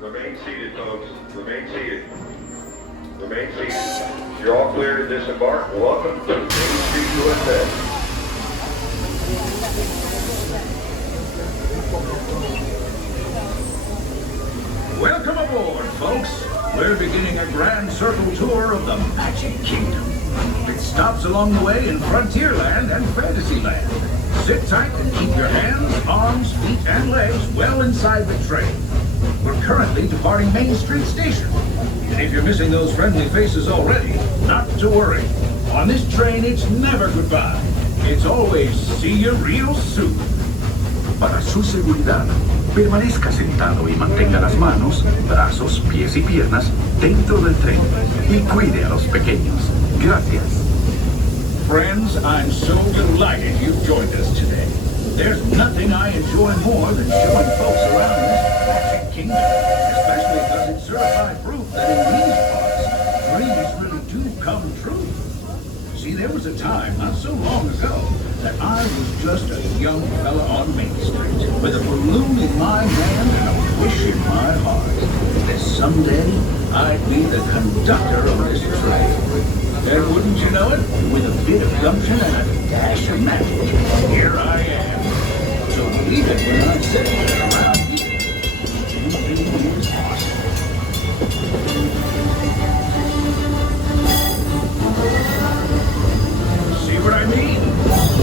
Remain seated, folks. Remain seated. Remain seated. You're all clear to disembark. Welcome to Main Street, USA. Welcome aboard, folks. We're beginning a grand circle tour of the Magic Kingdom. It stops along the way in Frontierland and Fantasyland. Sit tight and keep your hands, arms, feet, and legs well inside the train. We're currently departing Main Street Station. And if you're missing those friendly faces already, not to worry. On this train, it's never goodbye. It's always see you real soon. Para su seguridad, permanezca sentado y mantenga las manos, brazos, pies y piernas dentro del tren y cuide a los pequeños. Gracias. Friends, I'm so delighted you've joined us today. There's nothing I enjoy more than showing folks around this Magic Kingdom, especially because it's certified proof that in these parts, dreams really do come true. See, there was a time not so long ago that I was just a young fella on Main Street with a balloon in my hand and a wish in my heart that someday I'd be the conductor of this train. And wouldn't you know it, with a bit of gumption and a dash of magic, here I am. So even when I'm sitting around here, anything is possible. See what I mean?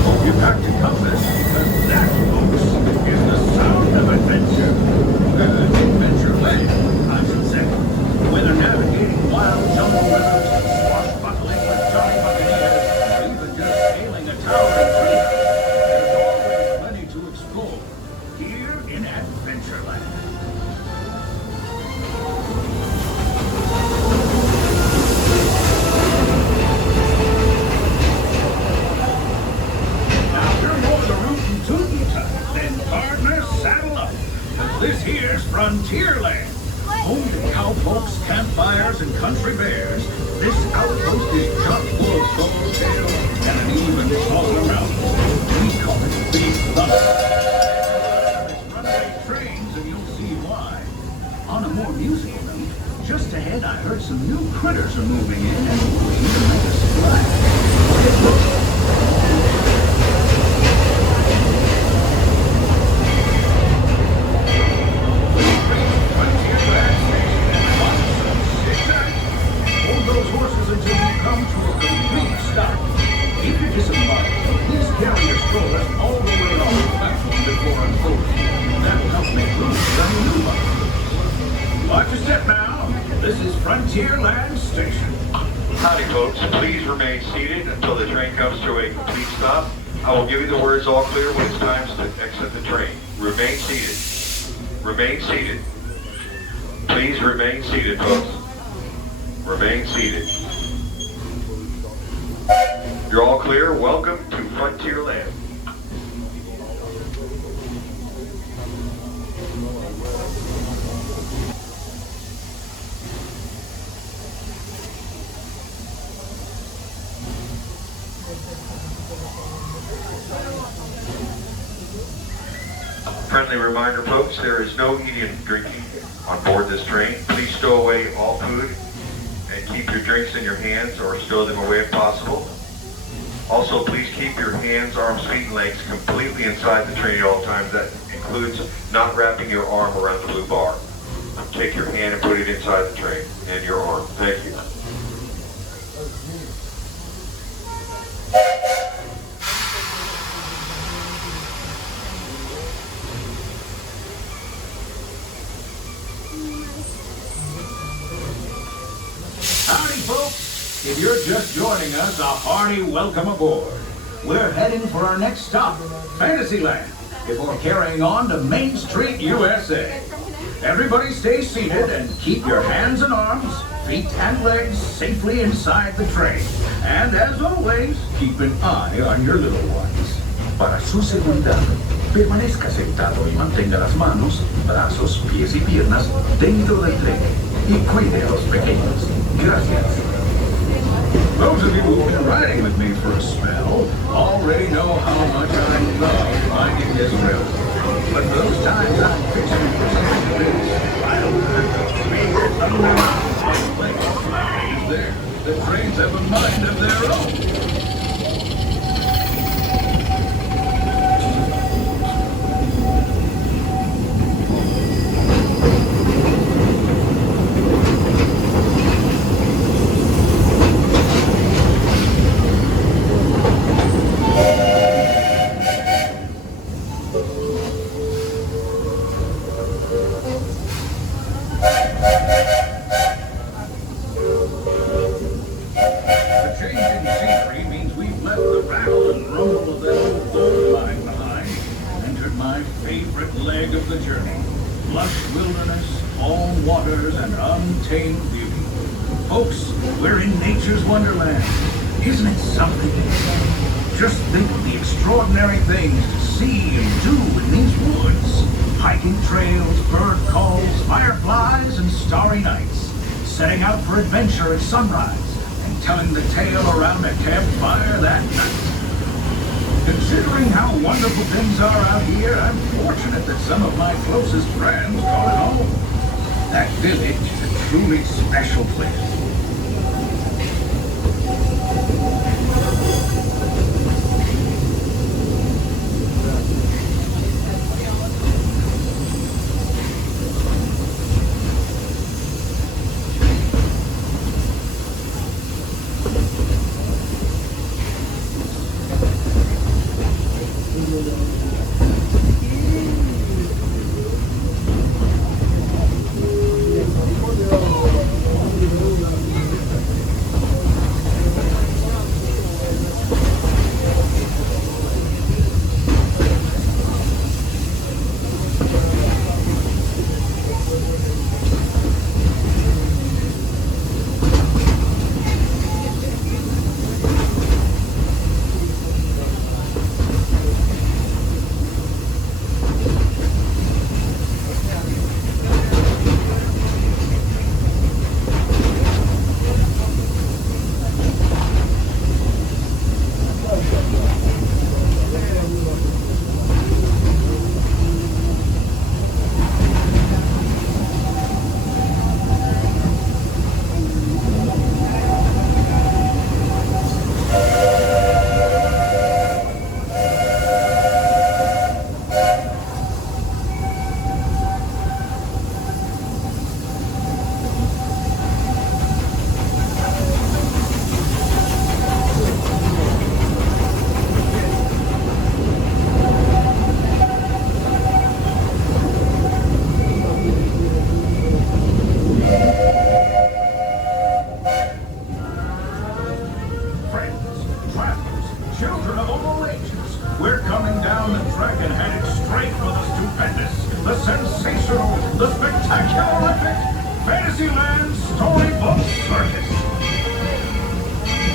Hope you packed a compass, because that, folks, is the sound of adventure. Adventureland, I should say. Whether navigating wild jungle rivers, swashbuckling with Johnny Buccaneers, or even just scaling a towering tree, there's always plenty to explore here in Adventureland. This here's Frontierland, home to cowpokes, campfires, and country bears. This outpost is chock full of tall tales and an even taller mountain. We call it Big Thunder. It's runaway trains, and you'll see why. On a more musical note, just ahead I heard some new critters are moving in and looking to make a splash. Watch your step now. This is Frontierland Station. Howdy, folks. Please remain seated until the train comes to a complete stop. I will give you the words all clear when it's time to exit the train. Remain seated. Remain seated. Please remain seated, folks. Remain seated. You're all clear. Welcome to Frontierland. Friendly reminder, folks, there is no eating and drinking on board this train. Please stow away all food and keep your drinks in your hands or stow them away if possible. Also, please keep your hands, arms, feet, and legs completely inside the train at all times. That includes not wrapping your arm around the blue bar. Take your hand and put it inside the train and your arm. Thank you. Howdy, folks. If you're just joining us, a hearty welcome aboard. We're heading for our next stop, Fantasyland, before carrying on to Main Street, USA. Everybody stay seated and keep your hands and arms, feet and legs safely inside the train. And as always, keep an eye on your little ones. Para su seguridad, permanezca sentado y mantenga las manos, brazos, pies y piernas dentro del tren y cuide a los pequeños. Gracias. Those of you who've been riding with me for a spell already know how much I love riding this railroad. But those times I'm fixing for something like this, I don't have lush wilderness, all waters, and untamed beauty. Folks, we're in nature's wonderland. Isn't it something? Just think of the extraordinary things to see and do in these woods. Hiking trails, bird calls, fireflies, and starry nights. Setting out for adventure at sunrise and telling the tale around a campfire that night. Considering how wonderful things are out here, I'm fortunate that some of my closest friends call it home. That village is a truly special place.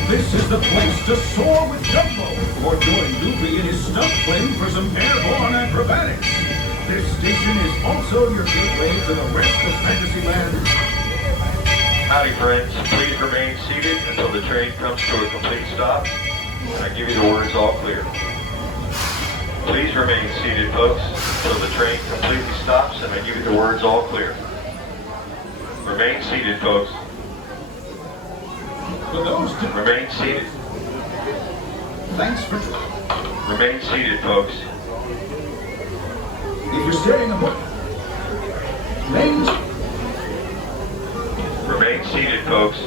This is the place to soar with Dumbo, or join Doopy in his stunt plane for some airborne acrobatics. This station is also your gateway to the rest of Fantasyland. Howdy friends, please remain seated until the train comes to a complete stop, and I give you the words all clear. Please remain seated folks until the train completely stops, and I give you the words all clear. Remain seated folks. For those to Remain seated. Thanks for Remain seated folks. If you're staying aboard, lanes. Remain seated folks.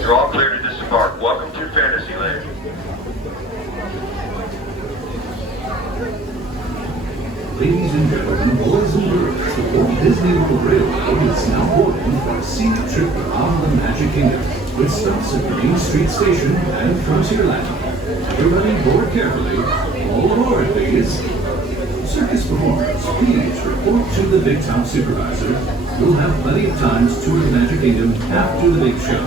You're all clear to disembark. Welcome to Fantasyland. Ladies and gentlemen, boys and girls, the Walt Disney World Railroad is now boarding for a scenic trip around the Magic Kingdom, with stops at Main Street Station and Frontierland. Everybody board carefully. All aboard, please. Circus performers, please report to the Big Top Supervisor. We'll have plenty of time to tour the Magic Kingdom after the big show.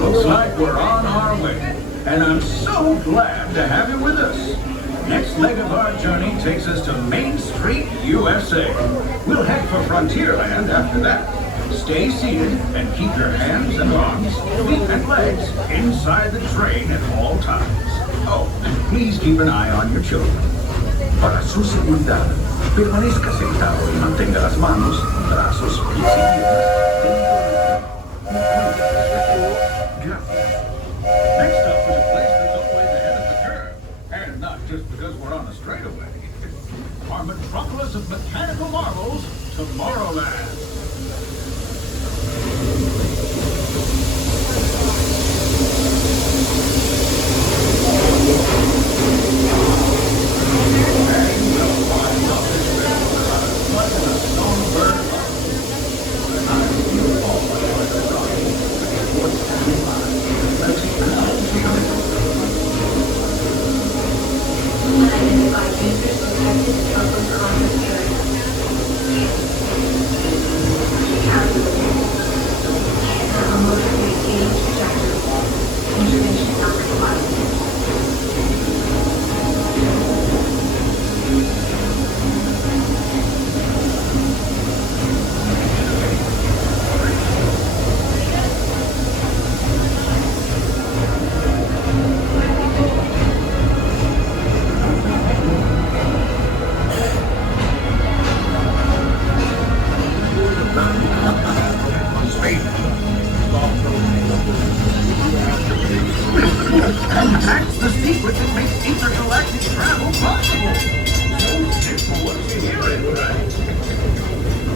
Looks like we're on our way, and I'm so glad to have you with us. Next leg of our journey takes us to Main Street, USA. We'll head for Frontierland after that. Stay seated and keep your hands and arms, feet and legs inside the train at all times. Oh, and please keep an eye on your children. Para su seguridad, permanezca sentado y mantenga las manos, brazos, pies y piernas. Next up is a place that's always ahead of the curve, and not just because we're on a straightaway. Our metropolis of mechanical marvels, Tomorrowland. That's the secret that makes intergalactic travel possible. So simple once you hear it, right?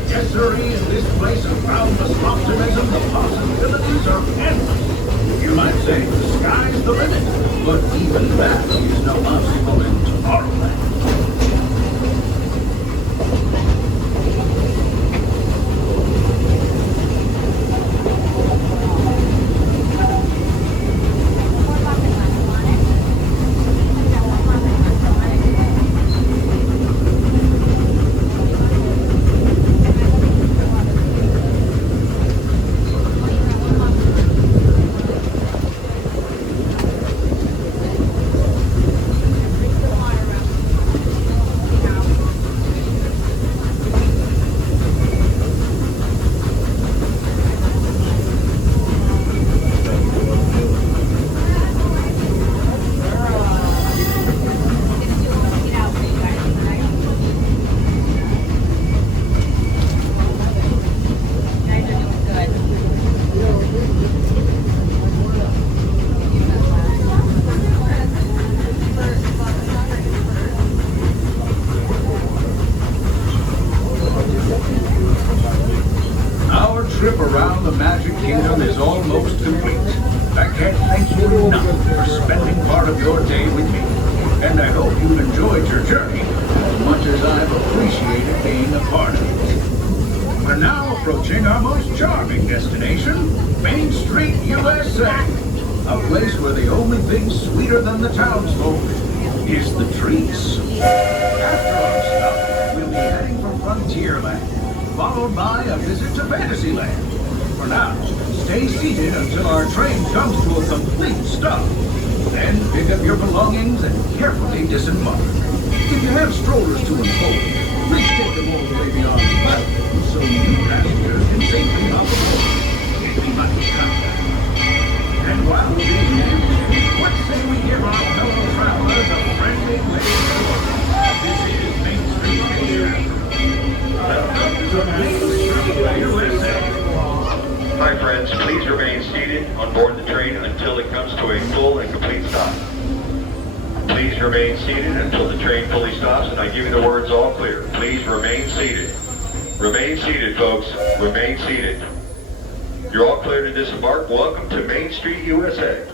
Yes, sirree, in this place of boundless optimism, the possibilities are endless. You might say the sky's the limit, but even that is no obstacle in Tomorrowland. Trip around the Magic Kingdom is almost complete. I can't thank you enough for spending part of your day with me. And I hope you've enjoyed your journey as much as I've appreciated being a part of it. We're now approaching our most charming destination, Main Street, USA. A place where the only thing sweeter than the townsfolk is the trees. After our stop, we'll be heading for Frontierland, followed by a visit to Fantasyland. For now, stay seated until our train comes to a complete stop. Then pick up your belongings and carefully disembark. If you have strollers to unfold, please take them all the way beyond the platform so new passengers can safely hop aboard. Anybody's contact. And while we're being empty, what say we give our fellow travelers a friendly wave? This is Main Street Station. Hi friends, please remain seated on board the train until it comes to a full and complete stop. Please remain seated until the train fully stops, and I give you the words all clear. Please remain seated. Remain seated, folks. Remain seated. You're all clear to disembark. Welcome to Main Street, USA.